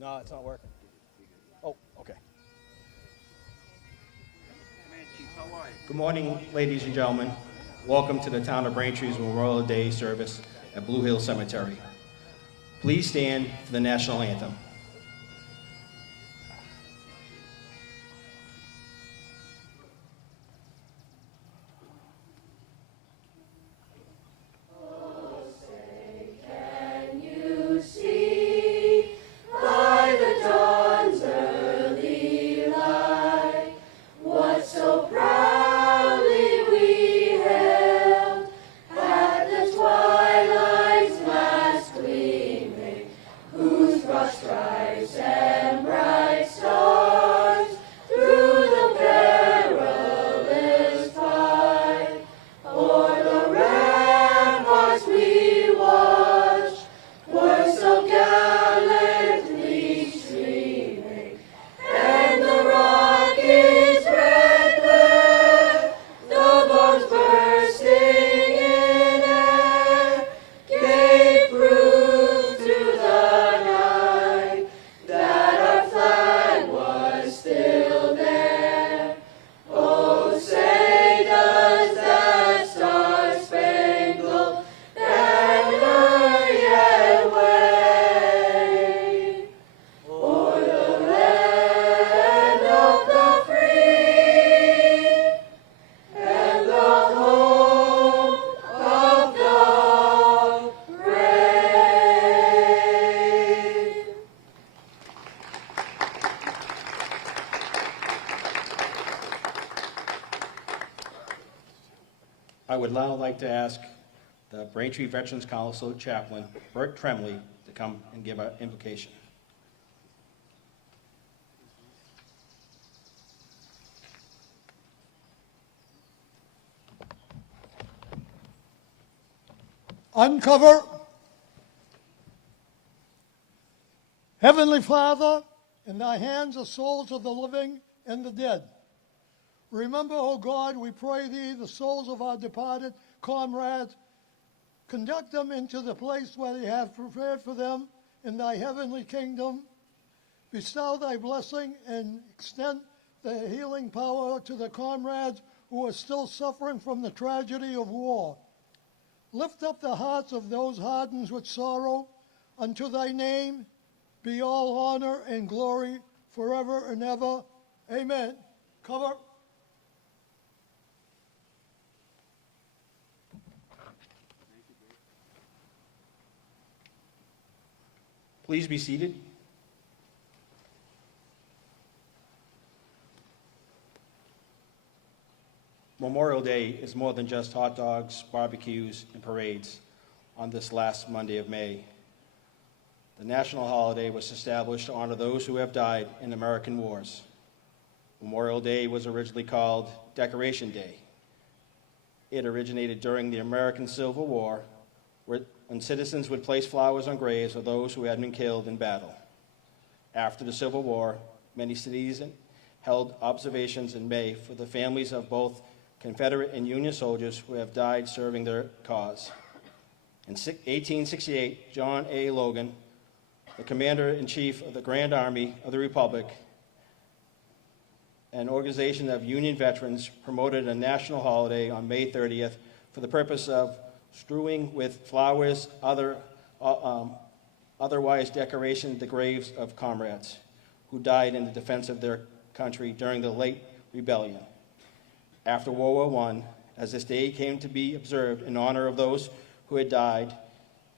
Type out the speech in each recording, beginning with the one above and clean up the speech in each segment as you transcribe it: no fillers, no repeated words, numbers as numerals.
No, it's not working. Oh, okay. Good morning, ladies and gentlemen. Welcome to the Town of Braintree's Memorial Day service at Blue Hill Cemetery. Please stand for the national anthem. I would now like to ask the Braintree Veterans Council chaplain, Bert Tremley, to come and give our invocation. Uncover. Heavenly Father, in thy hands the souls of the living and the dead. Remember, O God, we pray thee, the souls of our departed comrades. Conduct them into the place where they have prepared for them in thy heavenly kingdom. Bestow thy blessing and extend the healing power to the comrades who are still suffering from the tragedy of war. Lift up the hearts of those hardened with sorrow. Unto thy name be all honor and glory forever and ever. Amen. Cover. Please be seated. Memorial Day is more than just hot dogs, barbecues, and parades on this last Monday of May. The national holiday was established to honor those who have died in American wars. Memorial Day was originally called Decoration Day. It originated during the American Civil War, when citizens would place flowers on graves of those who had been killed in battle. After the Civil War, many cities held observations in May for the families of both Confederate and Union soldiers who have died serving their cause. In 1868, John A. Logan, the Commander-in-Chief of the Grand Army of the Republic, an organization of Union veterans, promoted a national holiday on May 30th for the purpose of strewing with flowers, otherwise decoration the graves of comrades who died in the defense of their country during the late rebellion. After World War I, as this day came to be observed in honor of those who had died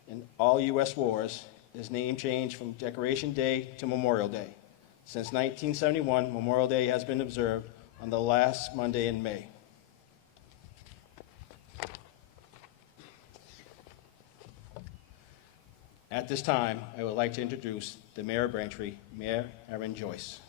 in all U.S. wars, his name changed from Decoration Day to Memorial Day. Since 1971, Memorial Day has been observed on the last Monday in May. At this time, I would like to introduce the Mayor of Braintree, Mayor Erin Joyce.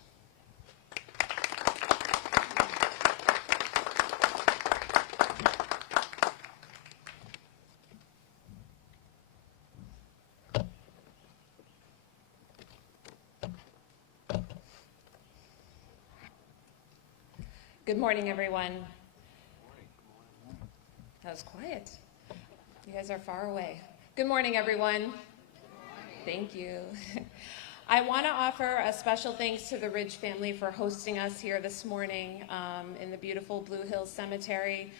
Good morning, everyone. That was quiet. You guys are far away. Good morning, everyone. Thank you. I want to offer a special thanks to the Ridge family for hosting us here this morning in the beautiful Blue Hills Cemetery.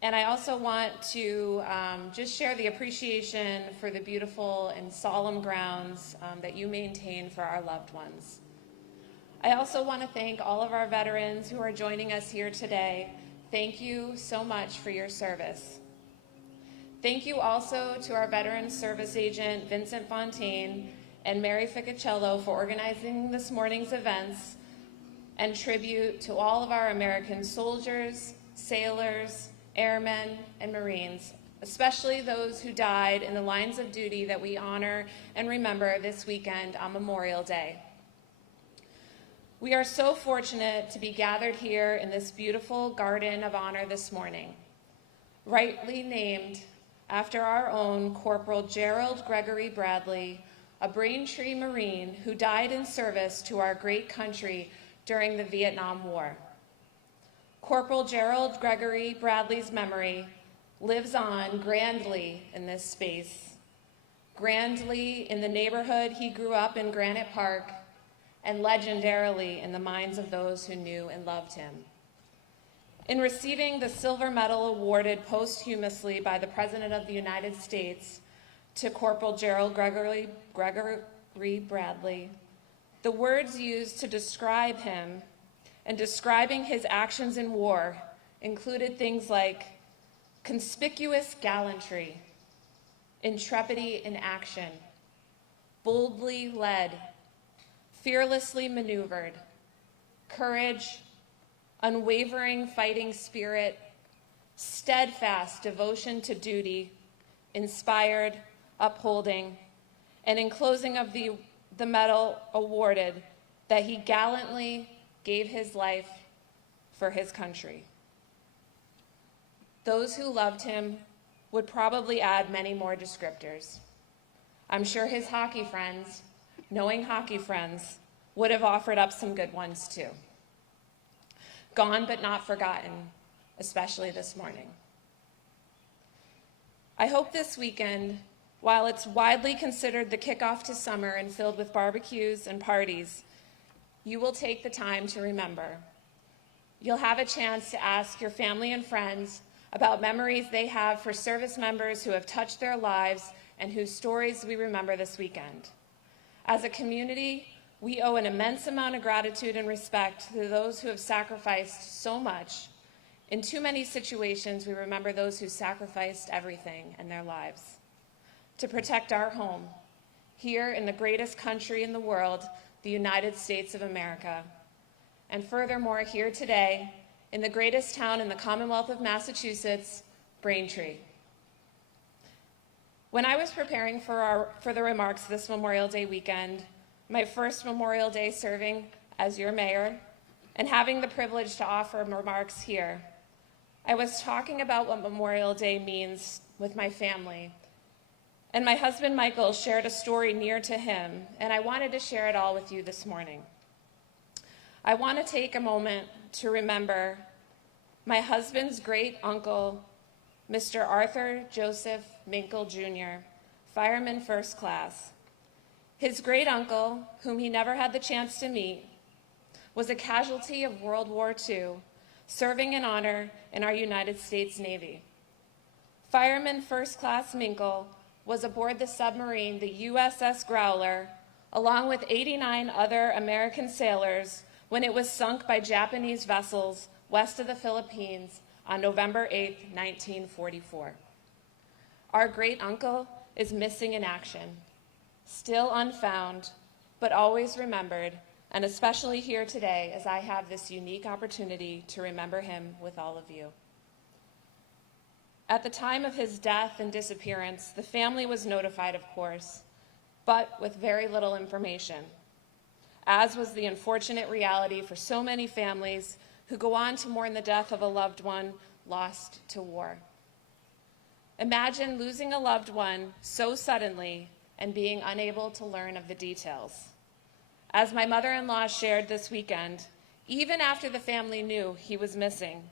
And I also want to just share the appreciation for the beautiful and solemn grounds that you maintain for our loved ones. I also want to thank all of our veterans who are joining us here today. Thank you so much for your service. Thank you also to our Veterans Service Agent, Vincent Fontaine, and Mary Ficacello for organizing this morning's events, and tribute to all of our American soldiers, sailors, airmen, and Marines, especially those who died in the lines of duty that we honor and remember this weekend on Memorial Day. We are so fortunate to be gathered here in this beautiful Garden of Honor this morning, rightly named after our own Corporal Gerald Gregory Bradley, a Braintree Marine who died in service to our great country during the Vietnam War. Corporal Gerald Gregory Bradley's memory lives on grandly in this space, grandly in the neighborhood he grew up in, Granite Park, and legendarily in the minds of those who knew and loved him. In receiving the Silver Medal awarded posthumously by the President of the United States to Corporal Gerald Gregory Bradley, the words used to describe him and describing his actions in war included things like conspicuous gallantry, intrepidity in action, boldly led, fearlessly maneuvered, courage, unwavering fighting spirit, steadfast devotion to duty, inspired, upholding, and in closing of the medal awarded, that he gallantly gave his life for his country. Those who loved him would probably add many more descriptors. I'm sure his hockey friends, knowing hockey friends, would have offered up some good ones too. Gone but not forgotten, especially this morning. I hope this weekend, while it's widely considered the kickoff to summer and filled with barbecues and parties, you will take the time to remember. You'll have a chance to ask your family and friends about memories they have for service members who have touched their lives and whose stories we remember this weekend. As a community, we owe an immense amount of gratitude and respect to those who have sacrificed so much. In too many situations, we remember those who sacrificed everything in their lives to protect our home, here in the greatest country in the world, the United States of America. And furthermore, here today, in the greatest town in the Commonwealth of Massachusetts, Braintree. When I was preparing for the remarks this Memorial Day weekend, my first Memorial Day serving as your mayor, and having the privilege to offer remarks here, I was talking about what Memorial Day means with my family. And my husband, Michael, shared a story near to him, and I wanted to share it all with you this morning. I want to take a moment to remember my husband's great uncle, Mr. Arthur Joseph Minkle Jr., fireman first class. His great uncle, whom he never had the chance to meet, was a casualty of World War II, serving in honor in our United States Navy. Fireman first class Minkle was aboard the submarine, the USS Growler, along with 89 other American sailors when it was sunk by Japanese vessels west of the Philippines on November 8, 1944. Our great uncle is missing in action, still unfound, but always remembered, and especially here today as I have this unique opportunity to remember him with all of you. At the time of his death and disappearance, the family was notified, of course, but with very little information, as was the unfortunate reality for so many families who go on to mourn the death of a loved one lost to war. Imagine losing a loved one so suddenly and being unable to learn of the details. As my mother-in-law shared this weekend, even after the family knew he was missing,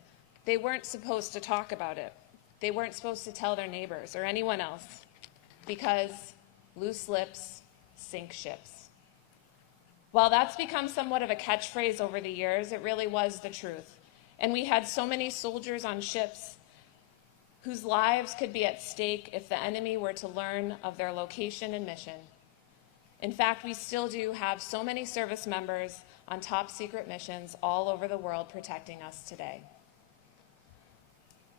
they weren't supposed to talk about it. They weren't supposed to tell their neighbors or anyone else, because loose lips sink ships. While that's become somewhat of a catchphrase over the years, it really was the truth. And we had so many soldiers on ships whose lives could be at stake if the enemy were to learn of their location and mission. In fact, we still do have so many service members on top secret missions all over the world protecting us today.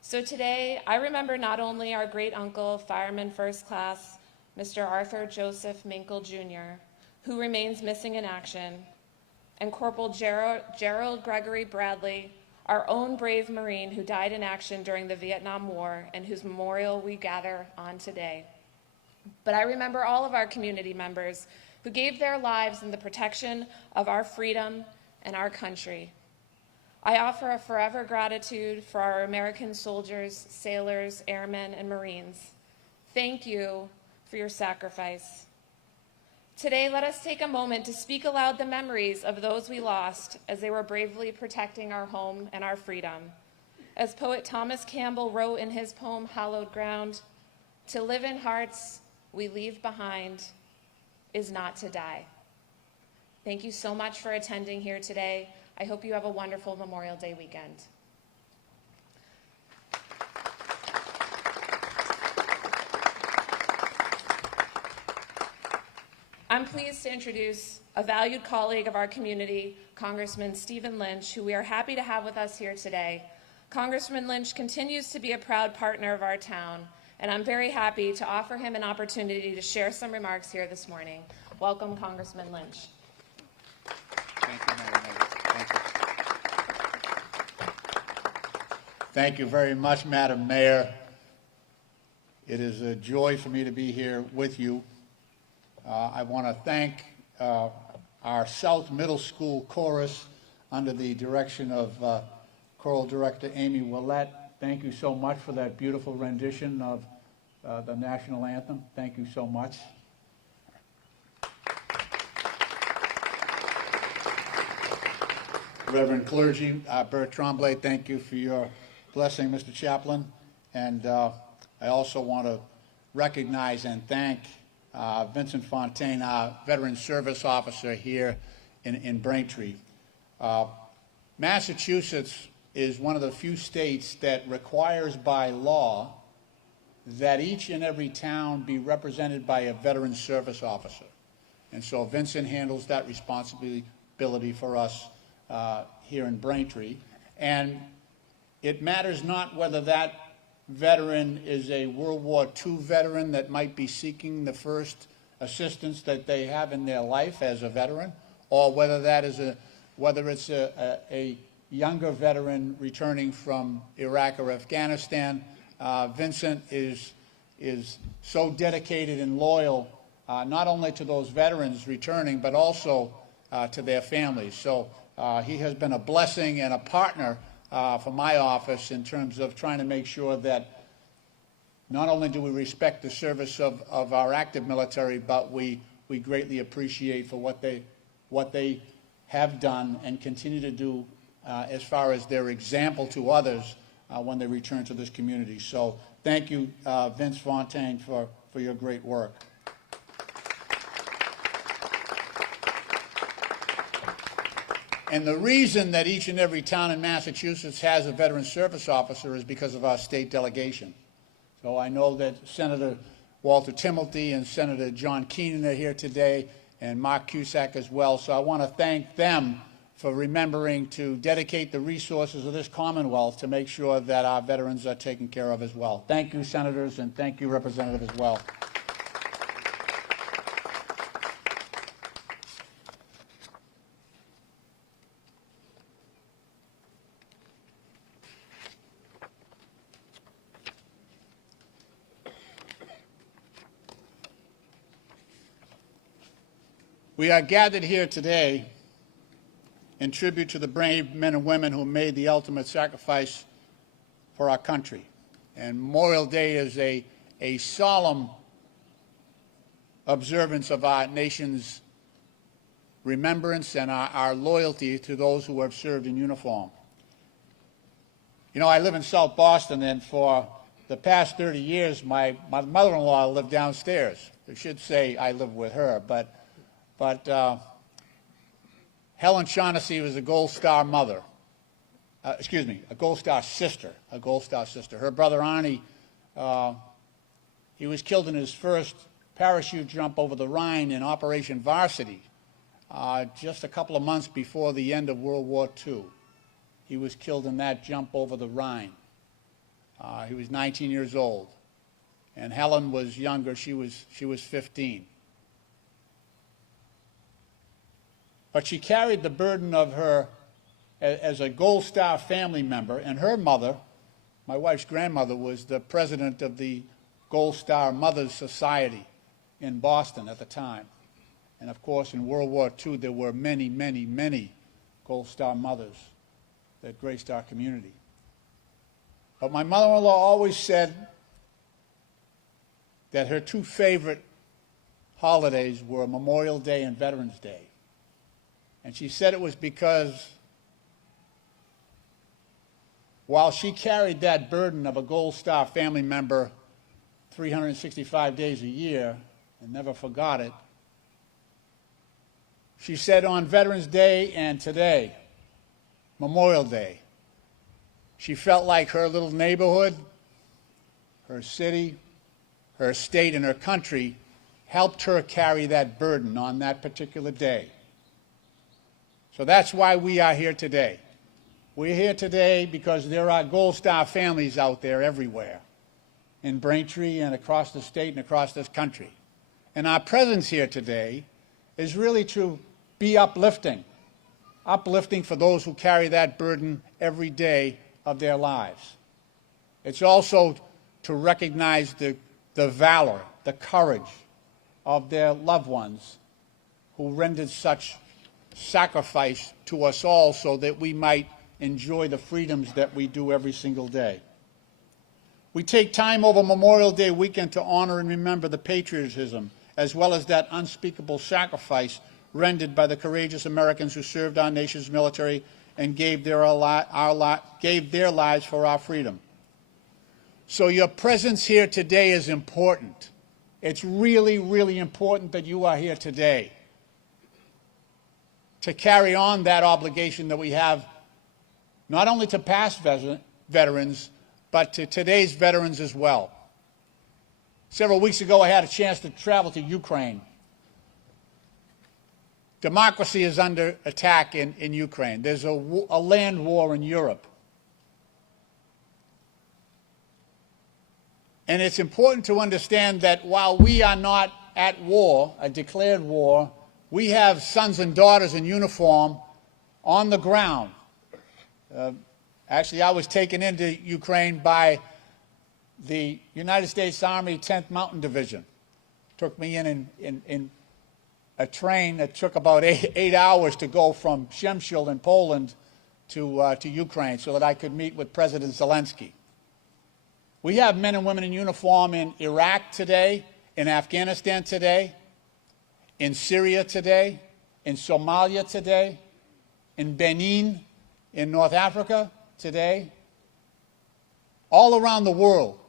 So today, I remember not only our great uncle, Fireman First Class, Mr. Arthur Joseph Minkle Jr., who remains missing in action, and Corporal Gerald Gregory Bradley, our own brave Marine who died in action during the Vietnam War and whose memorial we gather on today. But I remember all of our community members who gave their lives in the protection of our freedom and our country. I offer a forever gratitude for our American soldiers, sailors, airmen, and Marines. Thank you for your sacrifice. Today, let us take a moment to speak aloud the memories of those we lost as they were bravely protecting our home and our freedom. As poet Thomas Campbell wrote in his poem, Hallowed Ground, "To live in hearts we leave behind is not to die." Thank you so much for attending here today. I hope you have a wonderful Memorial Day weekend. I'm pleased to introduce a valued colleague of our community, Congressman Stephen Lynch, who we are happy to have with us here today. Congressman Lynch continues to be a proud partner of our town, and I'm very happy to offer him an opportunity to share some remarks here this morning. Welcome, Congressman Lynch. Thank you, Madam Mayor. Thank you very much, Madam Mayor. It is a joy for me to be here with you. I want to thank our South Middle School chorus under the direction of choral director Amy Willett. Thank you so much for that beautiful rendition of the national anthem. Thank you so much. Reverend clergy, Bert Tremblay, thank you for your blessing, Mr. Chaplain. And I also want to recognize and thank Vincent Fontaine, our veteran service officer here in Braintree. Massachusetts is one of the few states that requires by law that each and every town be represented by a veteran service officer. And so Vincent handles that responsibility for us here in Braintree. And it matters not whether that veteran is a World War II veteran that might be seeking the first assistance that they have in their life as a veteran, or whether it's a younger veteran returning from Iraq or Afghanistan. Vincent is so dedicated and loyal, not only to those veterans returning, but also to their families. So he has been a blessing and a partner for my office in terms of trying to make sure that not only do we respect the service of our active military, but we greatly appreciate for what they have done and continue to do as far as their example to others when they return to this community. So thank you, Vince Fontaine, for your great work. And the reason that each and every town in Massachusetts has a veteran service officer is because of our state delegation. So I know that Senator Walter Timothy and Senator John Keenan are here today, and Mark Cusack as well. So I want to thank them for remembering to dedicate the resources of this Commonwealth to make sure that our veterans are taken care of as well. Thank you, Senators, and thank you, Representative, as well. We are gathered here today in tribute to the brave men and women who made the ultimate sacrifice for our country. And Memorial Day is a solemn observance of our nation's remembrance and our loyalty to those who have served in uniform. You know, I live in South Boston, and for the past 30 years, my mother-in-law lived downstairs. I should say I live with her, but Helen Shaughnessy was a Gold Star mother. A Gold Star sister. A Gold Star sister. Her brother Arnie, he was killed in his first parachute jump over the Rhine in Operation Varsity, just a couple of months before the end of World War II. He was killed in that jump over the Rhine. He was 19 years old, and Helen was younger. She was 15. But she carried the burden of her as a Gold Star family member, and her mother, my wife's grandmother, was the president of the Gold Star Mothers Society in Boston at the time. And of course, in World War II, there were many, many, many Gold Star mothers that graced our community. But my mother-in-law always said that her two favorite holidays were Memorial Day and Veterans Day. And she said it was because while she carried that burden of a Gold Star family member 365 days a year and never forgot it, she said on Veterans Day and today, Memorial Day, she felt like her little neighborhood, her city, her state, and her country helped her carry that burden on that particular day. So that's why we are here today. We're here today because there are Gold Star families out there everywhere, in Braintree and across the state and across this country. And our presence here today is really to be uplifting for those who carry that burden every day of their lives. It's also to recognize the valor, the courage of their loved ones who rendered such sacrifice to us all so that we might enjoy the freedoms that we do every single day. We take time over Memorial Day weekend to honor and remember the patriotism as well as that unspeakable sacrifice rendered by the courageous Americans who served our nation's military and gave their lives for our freedom. So your presence here today is important. It's really, really important that you are here today to carry on that obligation that we have not only to past veterans, but to today's veterans as well. Several weeks ago, I had a chance to travel to Ukraine. Democracy is under attack in Ukraine. There's a land war in Europe. And it's important to understand that while we are not at war, a declared war, we have sons and daughters in uniform on the ground. Actually, I was taken into Ukraine by the United States Army 10th Mountain Division. Took me in a train that took about eight hours to go from Przemysl in Poland to Ukraine so that I could meet with President Zelensky. We have men and women in uniform in Iraq today, in Afghanistan today, in Syria today, in Somalia today, in Benin, in North Africa today, all around the world.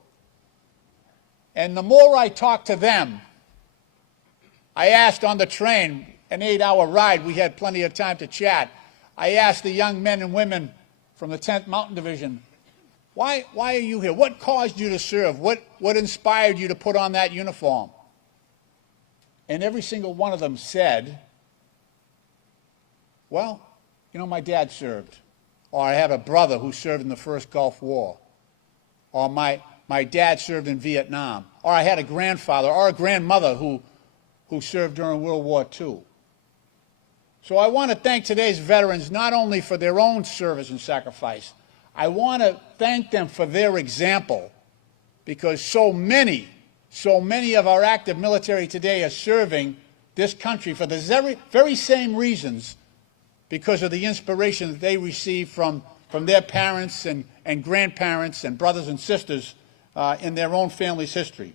And the more I talk to them, I asked on the train, an 8-hour ride, we had plenty of time to chat. I asked the young men and women from the 10th Mountain Division, why are you here? What caused you to serve? What inspired you to put on that uniform? And every single one of them said, well, you know, my dad served. Or I have a brother who served in the first Gulf War. Or my dad served in Vietnam. Or I had a grandfather or a grandmother who served during World War II. So I want to thank today's veterans not only for their own service and sacrifice, I want to thank them for their example, because so many of our active military today are serving this country for the very same reasons, because of the inspiration that they receive from their parents and grandparents and brothers and sisters in their own family's history.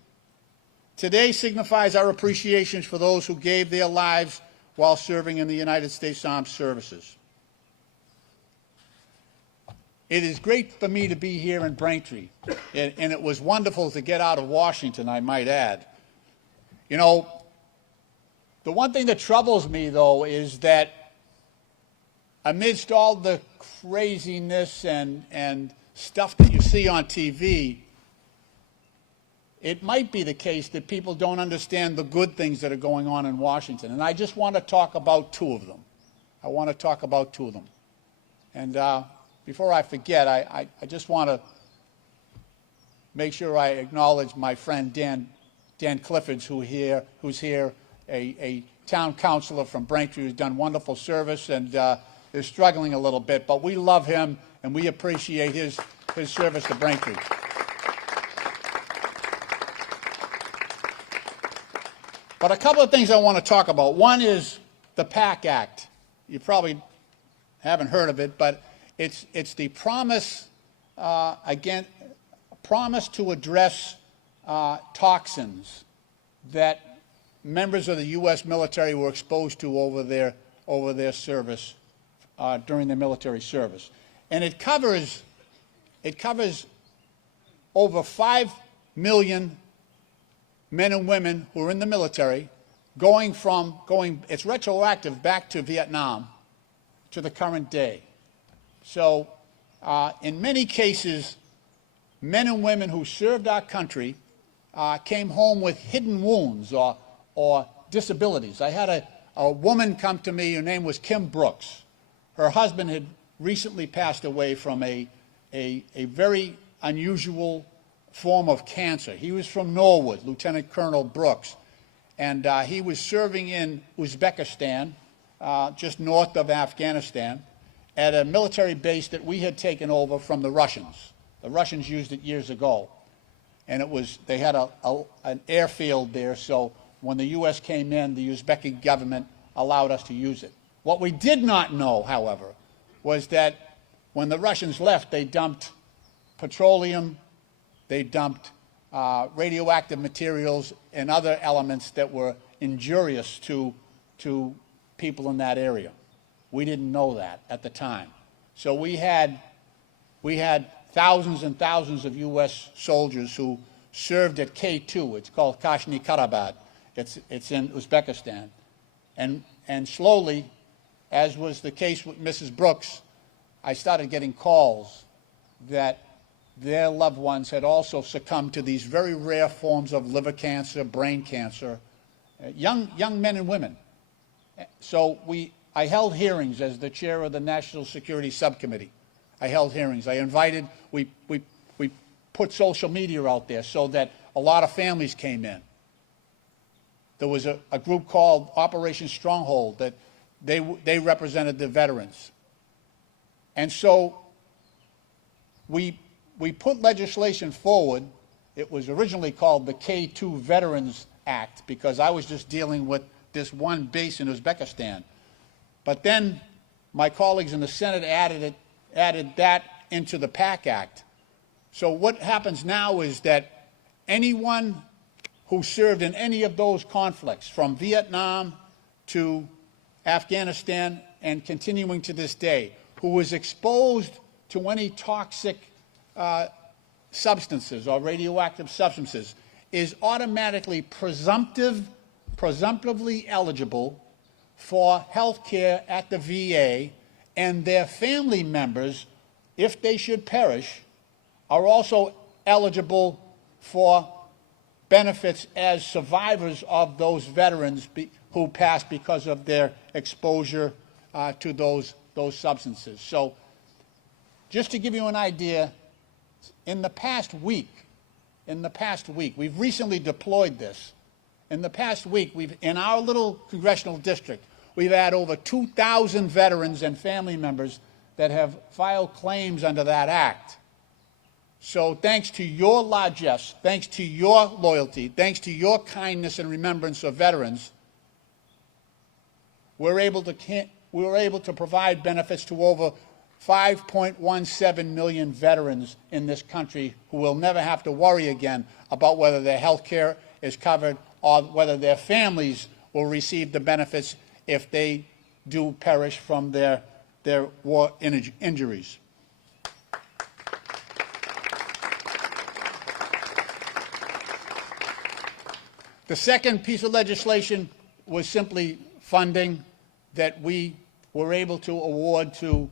Today signifies our appreciation for those who gave their lives while serving in the United States Armed Services. It is great for me to be here in Braintree, and it was wonderful to get out of Washington, I might add. You know, the one thing that troubles me, though, is that amidst all the craziness and stuff that you see on TV, it might be the case that people don't understand the good things that are going on in Washington. And I just want to talk about two of them. I want to talk about two of them. And before I forget, I just want to make sure I acknowledge my friend Dan Cliffords, who's here, a town councilor from Braintree who's done wonderful service and is struggling a little bit. But we love him and we appreciate his service to Braintree. But a couple of things I want to talk about. One is the PAC Act. You probably haven't heard of it, but it's the promise, promise to address toxins that members of the U.S. military were exposed to over their service, during their military service. And it covers over 5 million men and women who are in the military, it's retroactive back to Vietnam to the current day. So in many cases, men and women who served our country came home with hidden wounds or disabilities. I had a woman come to me, her name was Kim Brooks. Her husband had recently passed away from a very unusual form of cancer. He was from Norwood, Lieutenant Colonel Brooks, and he was serving in Uzbekistan, just north of Afghanistan, at a military base that we had taken over from the Russians. The Russians used it years ago, and they had an airfield there, so when the U.S. came in, the Uzbek government allowed us to use it. What we did not know, however, was that when the Russians left, they dumped petroleum, they dumped radioactive materials and other elements that were injurious to people in that area. We didn't know that at the time. So we had thousands and thousands of U.S. soldiers who served at K2. It's called Kashni Karabakh. It's in Uzbekistan. And slowly, as was the case with Mrs. Brooks, I started getting calls that their loved ones had also succumbed to these very rare forms of liver cancer, brain cancer, young men and women. So I held hearings as the chair of the National Security Subcommittee. I held hearings. We put social media out there so that a lot of families came in. There was a group called Operation Stronghold that they represented the veterans. And so we put legislation forward. It was originally called the K2 Veterans Act because I was just dealing with this one base in Uzbekistan. But then my colleagues in the Senate added that into the PAC Act. So what happens now is that anyone who served in any of those conflicts, from Vietnam to Afghanistan and continuing to this day, who was exposed to any toxic substances or radioactive substances, is automatically presumptively eligible for health care at the VA, and their family members, if they should perish, are also eligible for benefits as survivors of those veterans who passed because of their exposure to those substances. So just to give you an idea, in the past week, we've recently deployed this. In the past week, in our little congressional district, we've had over 2,000 veterans and family members that have filed claims under that act. So thanks to your largesse, thanks to your loyalty, thanks to your kindness and remembrance of veterans, we're able to provide benefits to over 5.17 million veterans in this country who will never have to worry again about whether their health care is covered or whether their families will receive the benefits if they do perish from their war injuries. The second piece of legislation was simply funding that we we're able to award to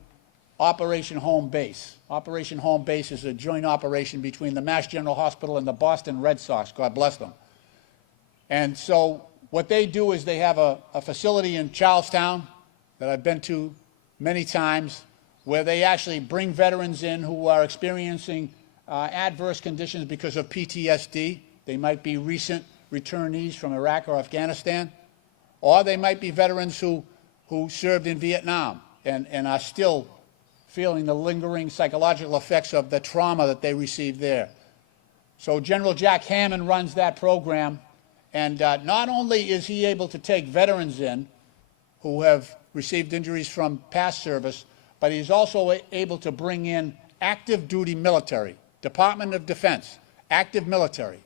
Operation Home Base. Operation Home Base is a joint operation between the Mass General Hospital and the Boston Red Sox. God bless them. And so what they do is they have a facility in Charlestown that I've been to many times, where they actually bring veterans in who are experiencing adverse conditions because of PTSD. They might be recent returnees from Iraq or Afghanistan, or they might be veterans who served in Vietnam and are still feeling the lingering psychological effects of the trauma that they received there. So General Jack Hammond runs that program, and not only is he able to take veterans in who have received injuries from past service, but he's also able to bring in active duty military, Department of Defense, active military,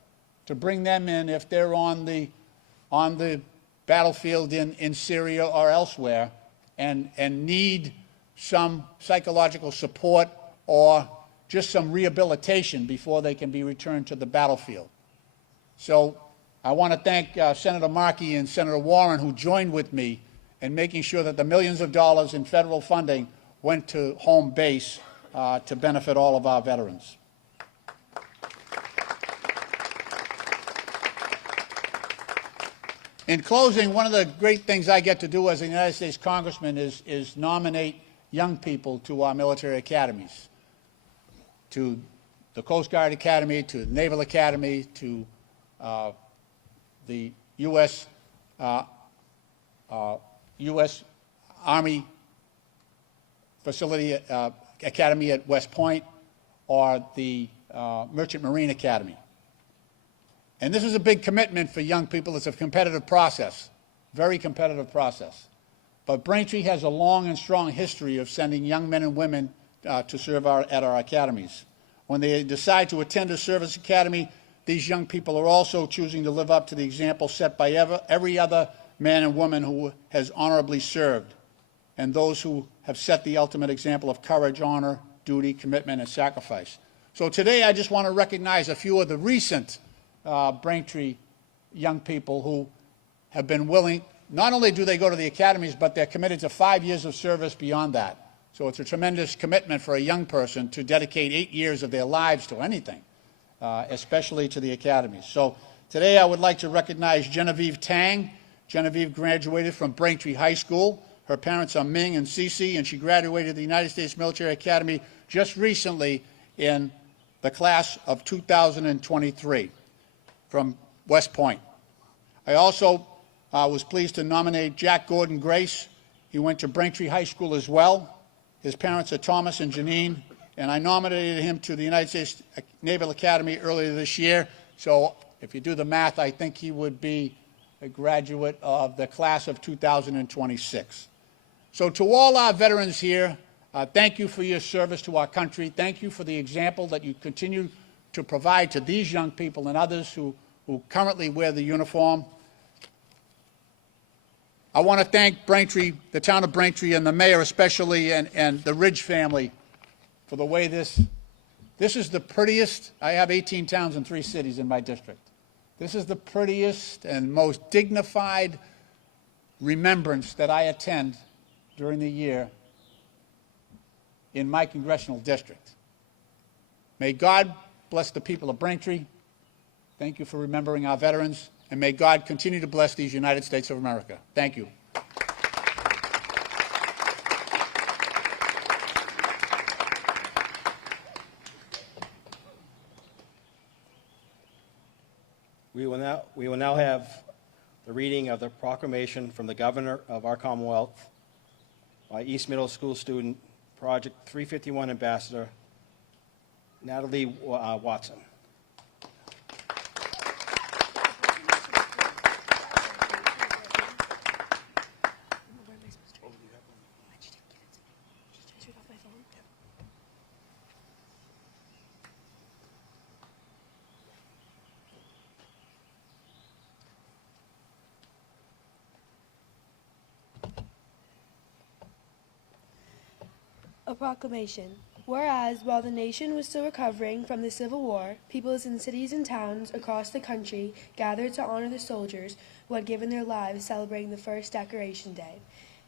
to bring them in if they're on the battlefield in Syria or elsewhere and need some psychological support or just some rehabilitation before they can be returned to the battlefield. So I want to thank Senator Markey and Senator Warren, who joined with me in making sure that the millions of dollars in federal funding went to Home Base to benefit all of our veterans. In closing, one of the great things I get to do as a United States Congressman is nominate young people to our military academies, to the Coast Guard Academy, to the Naval Academy, to the U.S. Army facility academy at West Point, or the Merchant Marine Academy. And this is a big commitment for young people. It's a competitive process, very competitive process. But Braintree has a long and strong history of sending young men and women to serve at our academies. When they decide to attend a service academy, these young people are also choosing to live up to the example set by every other man and woman who has honorably served, and those who have set the ultimate example of courage, honor, duty, commitment, and sacrifice. So today I just want to recognize a few of the recent Braintree young people who have been willing. Not only do they go to the academies, but they're committed to 5 years of service beyond that. So it's a tremendous commitment for a young person to dedicate 8 years of their lives to anything, especially to the academies. So today I would like to recognize Genevieve Tang. Genevieve graduated from Braintree High School. Her parents are Ming and Cece, and she graduated the United States Military Academy just recently in the class of 2023 from West Point. I also was pleased to nominate Jack Gordon Grace. He went to Braintree High School as well. His parents are Thomas and Janine, and I nominated him to the United States Naval Academy earlier this year. So if you do the math, I think he would be a graduate of the class of 2026. So to all our veterans here, thank you for your service to our country. Thank you for the example that you continue to provide to these young people and others who currently wear the uniform. I want to thank Braintree, the town of Braintree, and the mayor especially, and the Ridge family for the way this is the prettiest. I have 18 towns and 3 cities in my district. This is the prettiest and most dignified remembrance that I attend during the year in my congressional district. May God bless the people of Braintree. Thank you for remembering our veterans, and may God continue to bless these United States of America. Thank you. We will now have the reading of the proclamation from the Governor of our Commonwealth by East Middle School student, Project 351 Ambassador, Natalie Watson. A proclamation. Whereas, while the nation was still recovering from the Civil War, peoples in cities and towns across the country gathered to honor the soldiers who had given their lives celebrating the first Decoration Day.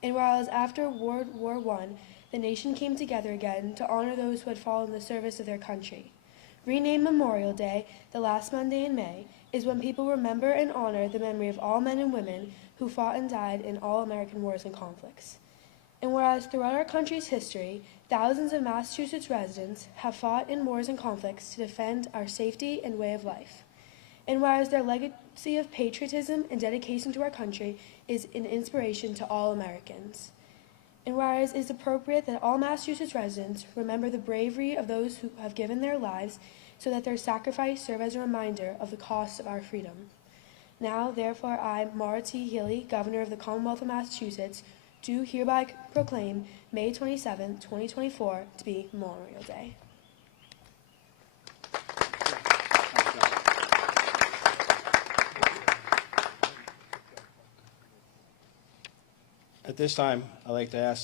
And whereas after World War I, the nation came together again to honor those who had fallen in the service of their country. Renamed Memorial Day, the last Monday in May, is when people remember and honor the memory of all men and women who fought and died in all American wars and conflicts. And whereas throughout our country's history, thousands of Massachusetts residents have fought in wars and conflicts to defend our safety and way of life. And whereas their legacy of patriotism and dedication to our country is an inspiration to all Americans. And whereas it is appropriate that all Massachusetts residents remember the bravery of those who have given their lives so that their sacrifice serve as a reminder of the cost of our freedom. Now, therefore, I, Maura T. Healey, Governor of the Commonwealth of Massachusetts, do hereby proclaim May 27, 2024 to be Memorial Day. At this time, I'd like to ask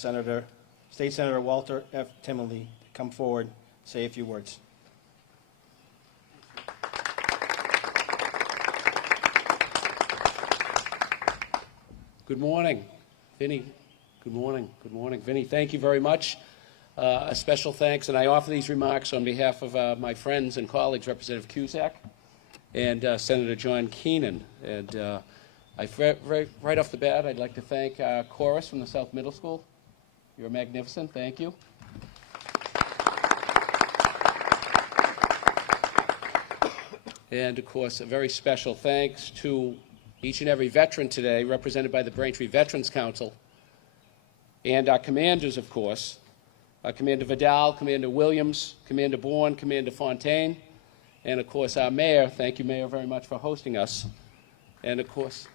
State Senator Walter F. Timmerly to come forward and say a few words. Good morning, Vinny. Good morning. Good morning, Vinny. Thank you very much. A special thanks, and I offer these remarks on behalf of my friends and colleagues, Representative Cusack and Senator John Keenan. And right off the bat, I'd like to thank Chorus from the South Middle School. You're magnificent. Thank you. And, of course, a very special thanks to each and every veteran today, represented by the Braintree Veterans Council, and our commanders, of course, Commander Vidal, Commander Williams, Commander Bourne, Commander Fontaine, and, of course, our mayor. Thank you, Mayor, very much for hosting us. And, of course,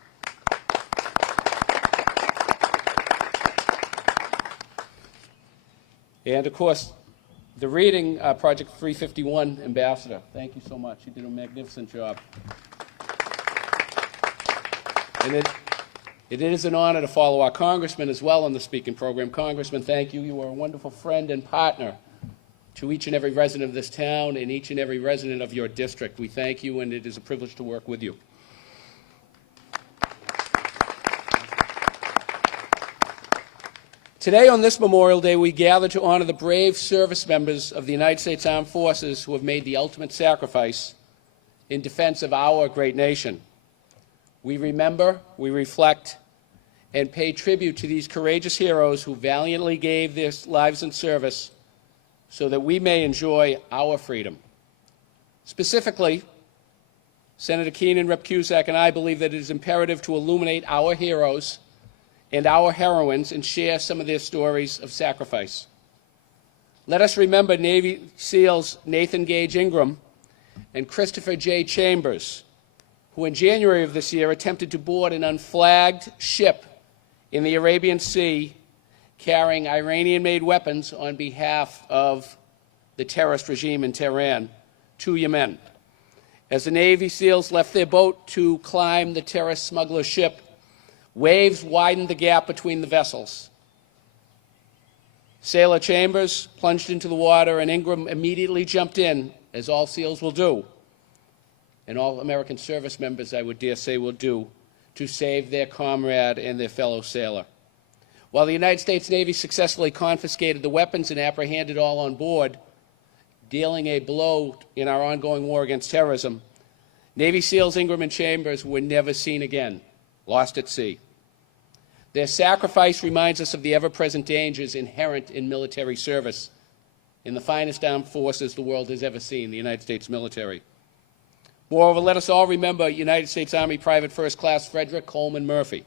the Reading Project 351 ambassador. Thank you so much. You did a magnificent job. And it is an honor to follow our congressman as well on the speaking program. Congressman, thank you. You are a wonderful friend and partner to each and every resident of this town and each and every resident of your district. We thank you, and it is a privilege to work with you. Today, on this Memorial Day, we gather to honor the brave service members of the United States Armed Forces who have made the ultimate sacrifice in defense of our great nation. We remember, we reflect, and pay tribute to these courageous heroes who valiantly gave their lives in service so that we may enjoy our freedom. Specifically, Senator Keenan, Rep. Cusack, and I believe that it is imperative to illuminate our heroes and our heroines and share some of their stories of sacrifice. Let us remember Navy SEALs Nathan Gage Ingram and Christopher J. Chambers, who in January of this year attempted to board an unflagged ship in the Arabian Sea carrying Iranian-made weapons on behalf of the terrorist regime in Tehran to Yemen. As the Navy SEALs left their boat to climb the terrorist smuggler ship, waves widened the gap between the vessels. Sailor Chambers plunged into the water, and Ingram immediately jumped in, as all SEALs will do, and all American service members, I would dare say, will do, to save their comrade and their fellow sailor. While the United States Navy successfully confiscated the weapons and apprehended all on board, dealing a blow in our ongoing war against terrorism, Navy SEALs Ingram and Chambers were never seen again, lost at sea. Their sacrifice reminds us of the ever-present dangers inherent in military service in the finest armed forces the world has ever seen, the United States military. Moreover, let us all remember United States Army Private First Class Frederick Coleman Murphy.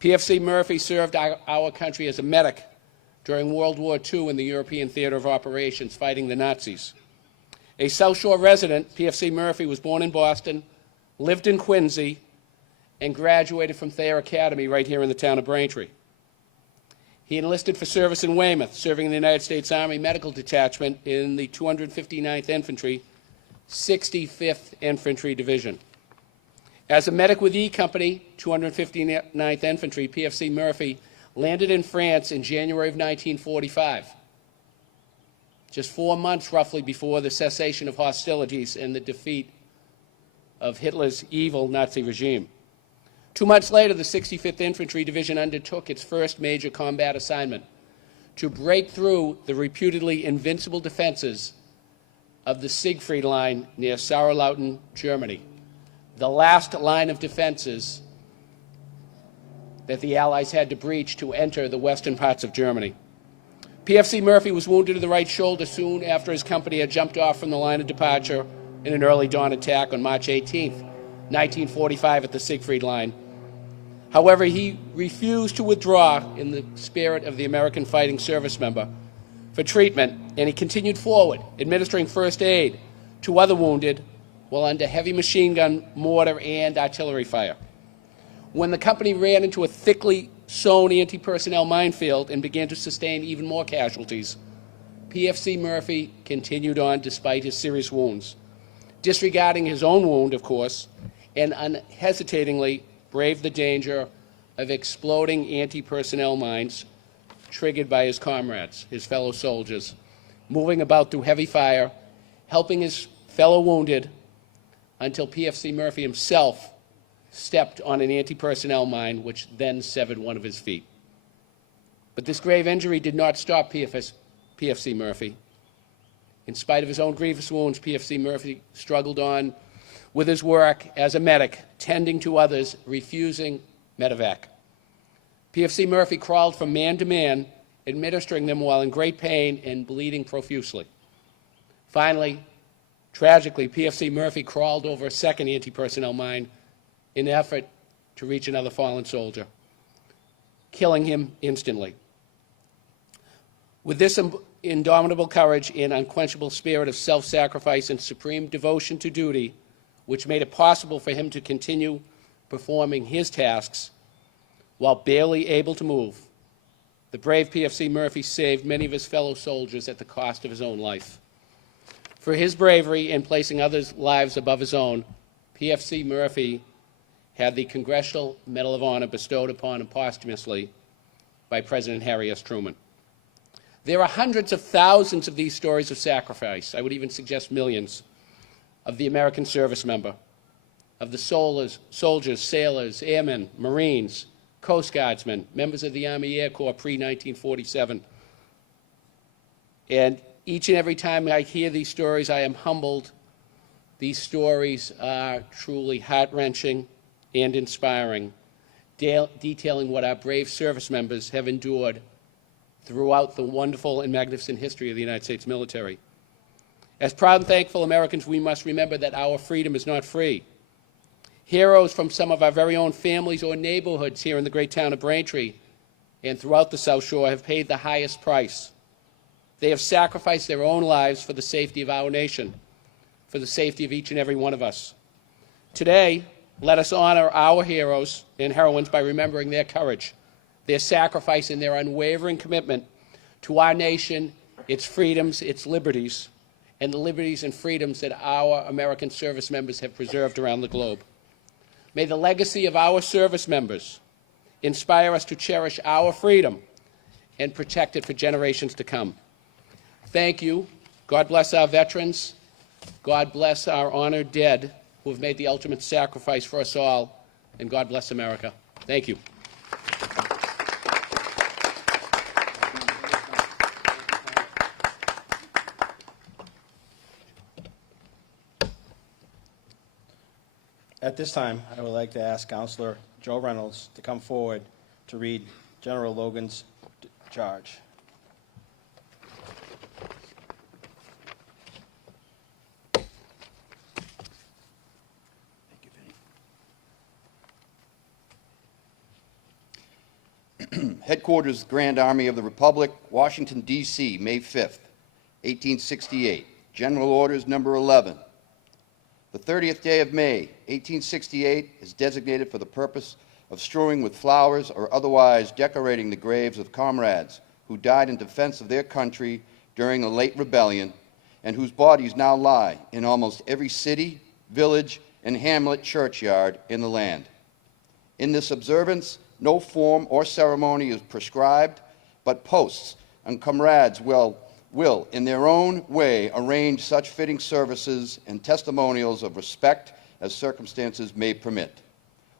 PFC Murphy served our country as a medic during World War II in the European Theater of Operations, fighting the Nazis. A South Shore resident, PFC Murphy was born in Boston, lived in Quincy, and graduated from Thayer Academy right here in the town of Braintree. He enlisted for service in Weymouth, serving in the United States Army Medical Detachment in the 259th Infantry, 65th Infantry Division. As a medic with E Company, 259th Infantry, PFC Murphy landed in France in January of 1945, just 4 months roughly before the cessation of hostilities and the defeat of Hitler's evil Nazi regime. 2 months later, the 65th Infantry Division undertook its first major combat assignment to break through the reputedly invincible defenses of the Siegfried Line near Saarlauten, Germany, the last line of defenses that the Allies had to breach to enter the western parts of Germany. PFC Murphy was wounded in the right shoulder soon after his company had jumped off from the line of departure in an early dawn attack on March 18, 1945 at the Siegfried Line. However, he refused to withdraw in the spirit of the American fighting service member for treatment, and he continued forward, administering first aid to other wounded while under heavy machine gun, mortar, and artillery fire. When the company ran into a thickly sown anti-personnel minefield and began to sustain even more casualties, PFC Murphy continued on despite his serious wounds, disregarding his own wound, of course, and unhesitatingly braved the danger of exploding anti-personnel mines triggered by his comrades, his fellow soldiers, moving about through heavy fire, helping his fellow wounded until PFC Murphy himself stepped on an anti-personnel mine, which then severed one of his feet. But this grave injury did not stop PFC Murphy. In spite of his own grievous wounds, PFC Murphy struggled on with his work as a medic, tending to others, refusing medevac. PFC Murphy crawled from man to man, administering them while in great pain and bleeding profusely. Finally, tragically, PFC Murphy crawled over a second anti-personnel mine in an effort to reach another fallen soldier, killing him instantly. With this indomitable courage and unquenchable spirit of self-sacrifice and supreme devotion to duty, which made it possible for him to continue performing his tasks while barely able to move, the brave PFC Murphy saved many of his fellow soldiers at the cost of his own life. For his bravery in placing others' lives above his own, PFC Murphy had the Congressional Medal of Honor bestowed upon him posthumously by President Harry S. Truman. There are hundreds of thousands of these stories of sacrifice, I would even suggest millions, of the American service member, of the soldiers, sailors, airmen, Marines, Coast Guardsmen, members of the Army Air Corps pre-1947. And each and every time I hear these stories, I am humbled. These stories are truly heart-wrenching and inspiring, detailing what our brave service members have endured throughout the wonderful and magnificent history of the United States military. As proud and thankful Americans, we must remember that our freedom is not free. Heroes from some of our very own families or neighborhoods here in the great town of Braintree and throughout the South Shore have paid the highest price. They have sacrificed their own lives for the safety of our nation, for the safety of each and every one of us. Today, let us honor our heroes and heroines by remembering their courage, their sacrifice, and their unwavering commitment to our nation, its freedoms, its liberties, and the liberties and freedoms that our American service members have preserved around the globe. May the legacy of our service members inspire us to cherish our freedom and protect it for generations to come. Thank you. God bless our veterans. God bless our honored dead who have made the ultimate sacrifice for us all. And God bless America. Thank you. At this time, I would like to ask Councilor Joe Reynolds to come forward to read General Logan's charge. Headquarters, Grand Army of the Republic, Washington, D.C., May 5th, 1868. General Orders Number 11. The 30th day of May, 1868, is designated for the purpose of strewing with flowers or otherwise decorating the graves of comrades who died in defense of their country during the late rebellion and whose bodies now lie in almost every city, village, and hamlet churchyard in the land. In this observance, no form or ceremony is prescribed, but posts and comrades will, in their own way, arrange such fitting services and testimonials of respect as circumstances may permit.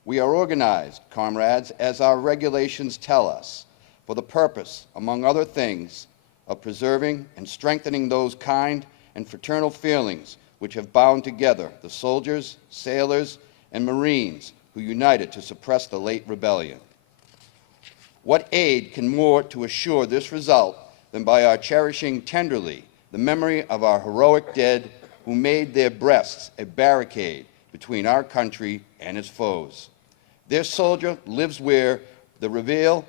We are organized, comrades, as our regulations tell us, for the purpose, among other things, of preserving and strengthening those kind and fraternal feelings which have bound together the soldiers, sailors, and Marines who united to suppress the late rebellion. What aid can more to assure this result than by our cherishing tenderly the memory of our heroic dead who made their breasts a barricade between our country and its foes. Their soldier lives where the reveal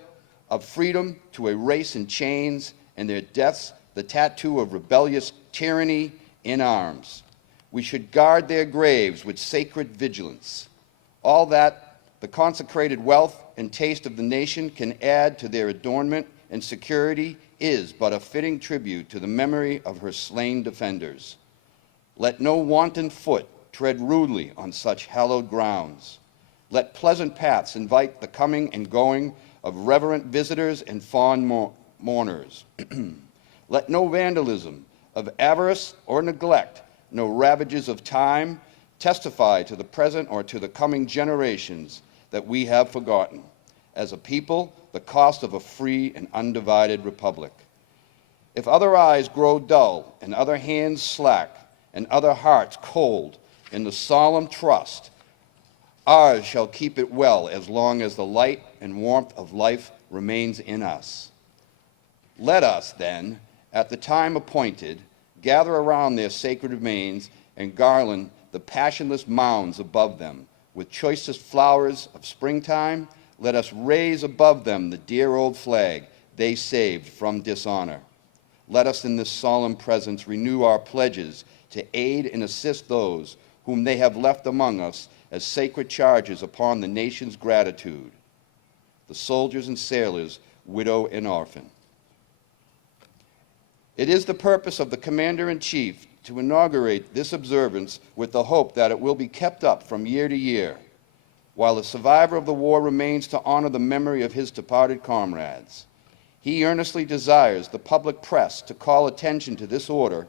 of freedom to a race in chains, and their deaths the tattoo of rebellious tyranny in arms. We should guard their graves with sacred vigilance. All that the consecrated wealth and taste of the nation can add to their adornment and security is but a fitting tribute to the memory of her slain defenders. Let no wanton foot tread rudely on such hallowed grounds. Let pleasant paths invite the coming and going of reverent visitors and fond mourners. Let no vandalism of avarice or neglect, no ravages of time, testify to the present or to the coming generations that we have forgotten, as a people, the cost of a free and undivided republic. If other eyes grow dull and other hands slack and other hearts cold in the solemn trust, ours shall keep it well as long as the light and warmth of life remains in us. Let us, then, at the time appointed, gather around their sacred remains and garland the passionless mounds above them. With choicest flowers of springtime, let us raise above them the dear old flag they saved from dishonor. Let us in this solemn presence renew our pledges to aid and assist those whom they have left among us as sacred charges upon the nation's gratitude, the soldiers and sailors, widow and orphan. It is the purpose of the Commander-in-Chief to inaugurate this observance with the hope that it will be kept up from year to year, while the survivor of the war remains to honor the memory of his departed comrades. He earnestly desires the public press to call attention to this order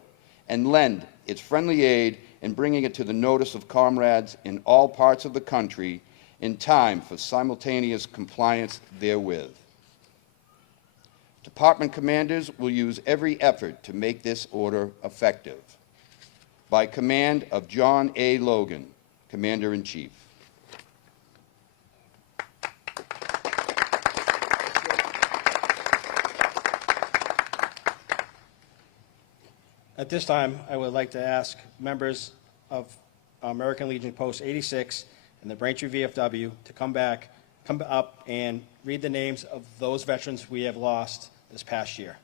and lend its friendly aid in bringing it to the notice of comrades in all parts of the country in time for simultaneous compliance therewith. Department commanders will use every effort to make this order effective. By command of John A. Logan, Commander-in-Chief. At this time, I would like to ask members of American Legion Post 86 and the Braintree VFW to come up and read the names of those veterans we have lost this past year.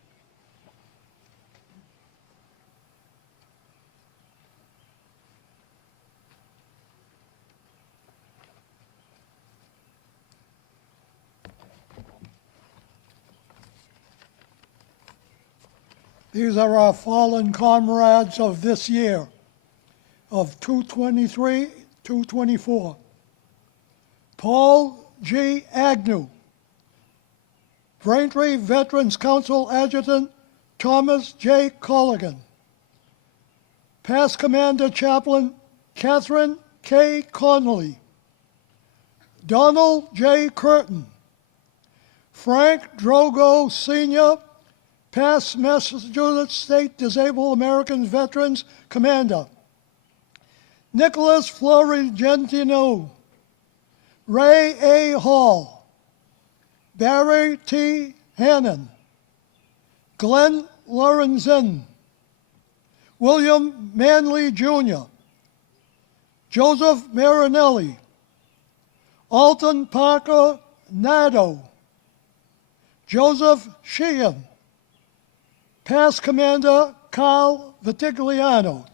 These are our fallen comrades of this year, of 223, 224. Paul G. Agnew, Braintree Veterans Council Adjutant Thomas J. Colligan, Past Commander Chaplain Catherine K. Connolly, Donald J. Curtin, Frank Drogo Sr., Past Massachusetts State Disabled American Veterans Commander, Nicholas Florigentino, Ray A. Hall, Barry T. Hannon, Glenn Lorenzen, William Manley Jr., Joseph Marinelli, Alton Parker Nadeau, Joseph Sheehan, Past Commander Carl Vitigliano.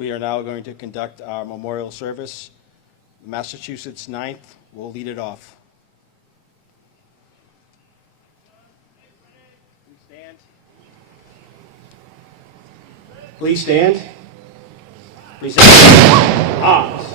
We are now going to conduct our memorial service. Massachusetts 9th will lead it off. Please stand. Present arms.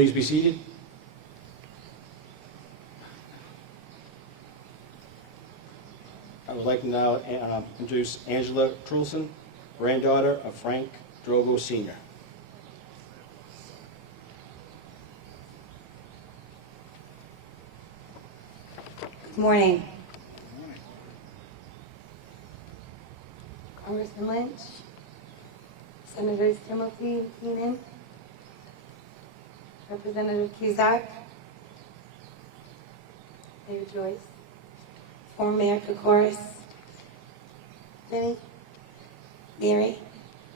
Please be seated. I would like to now introduce Angela Trulson, granddaughter of Frank Drogo Sr. Good morning. Congressman Lynch, Senators Timothy Keenan, Representative Cusack, Mayor Joyce, former Mayor Kokoris, Vinnie, Mary,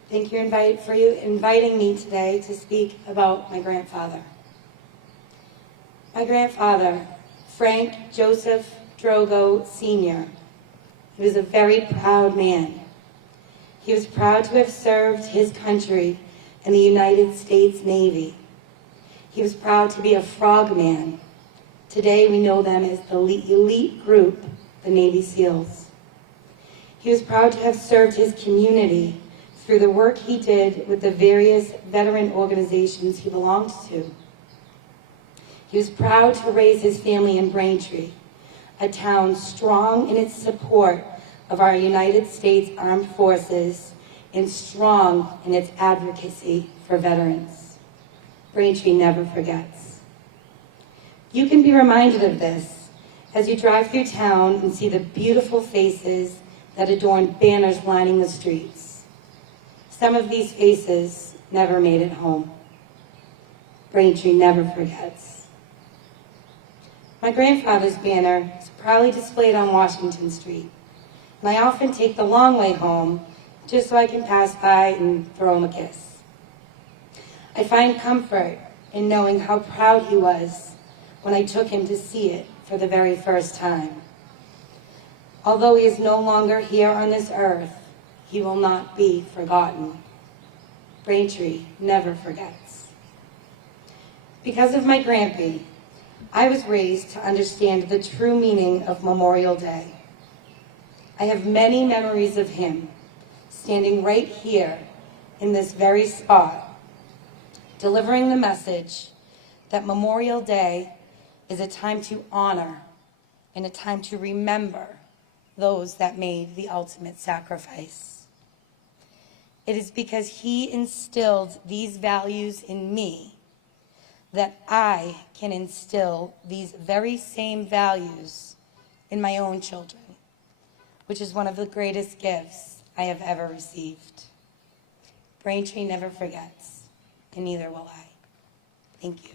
thank you for inviting me today to speak about my grandfather. My grandfather, Frank Joseph Drogo Sr., he was a very proud man. He was proud to have served his country in the United States Navy. He was proud to be a frogman. Today we know them as the elite group, the Navy SEALs. He was proud to have served his community through the work he did with the various veteran organizations he belonged to. He was proud to raise his family in Braintree, a town strong in its support of our United States Armed Forces and strong in its advocacy for veterans. Braintree never forgets. You can be reminded of this as you drive through town and see the beautiful faces that adorn banners lining the streets. Some of these faces never made it home. Braintree never forgets. My grandfather's banner is proudly displayed on Washington Street, and I often take the long way home just so I can pass by and throw him a kiss. I find comfort in knowing how proud he was when I took him to see it for the very first time. Although he is no longer here on this earth, he will not be forgotten. Braintree never forgets. Because of my grandpa, I was raised to understand the true meaning of Memorial Day. I have many memories of him standing right here in this very spot, delivering the message that Memorial Day is a time to honor and a time to remember those that made the ultimate sacrifice. It is because he instilled these values in me that I can instill these very same values in my own children, which is one of the greatest gifts I have ever received. Braintree never forgets, and neither will I. Thank you.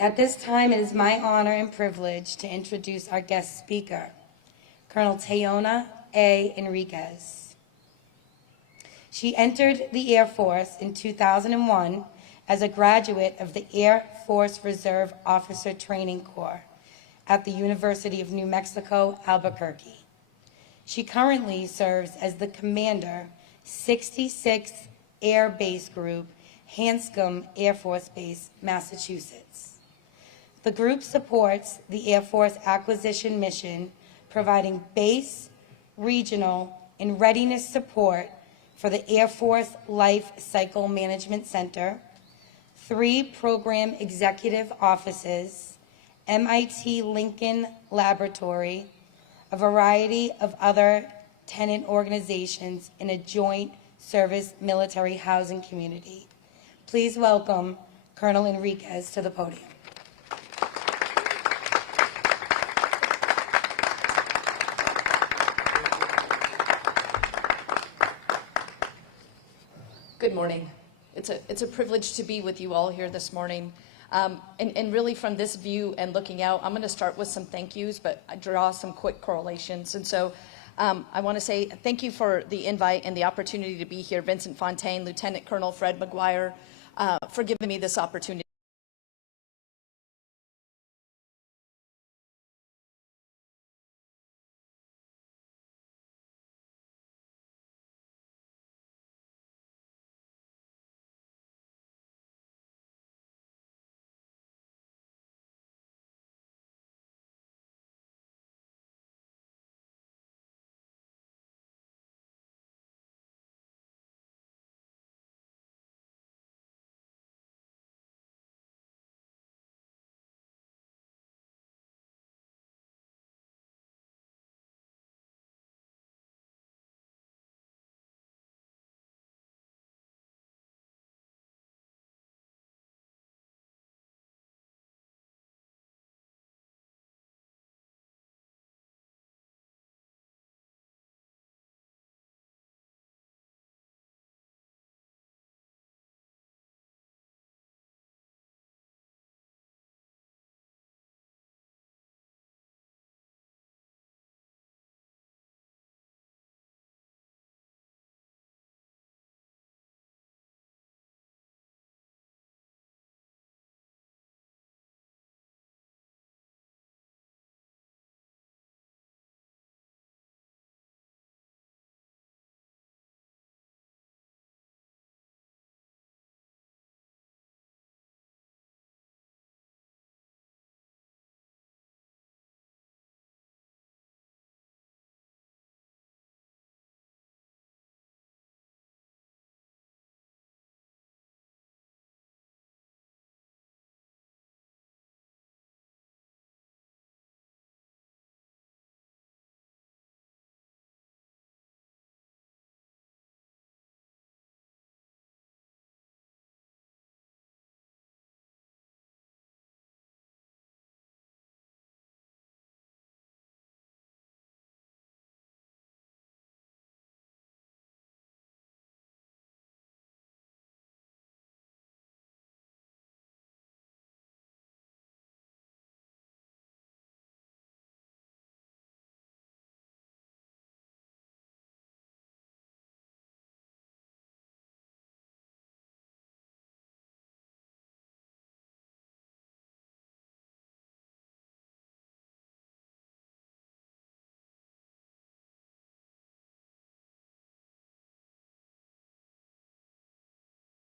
At this time, it is my honor and privilege to introduce our guest speaker, Colonel Tayona A. Enriquez. She entered the Air Force in 2001 as a graduate of the Air Force Reserve Officer Training Corps at the University of New Mexico, Albuquerque. She currently serves as the commander, 66th Air Base Group, Hanscom Air Force Base, Massachusetts. The group supports the Air Force acquisition mission, providing base, regional, and readiness support for the Air Force Life Cycle Management Center, 3 program executive offices, MIT Lincoln Laboratory, a variety of other tenant organizations in a joint service military housing community. Please welcome Colonel Enriquez to the podium. Good morning. It's a privilege to be with you all here this morning. And really from this view and looking out, I'm going to start with some thank yous, but I draw some quick correlations. And so I want to say thank you for the invite and the opportunity to be here. Vincent Fontaine, Lieutenant Colonel Fred McGuire, for giving me this opportunity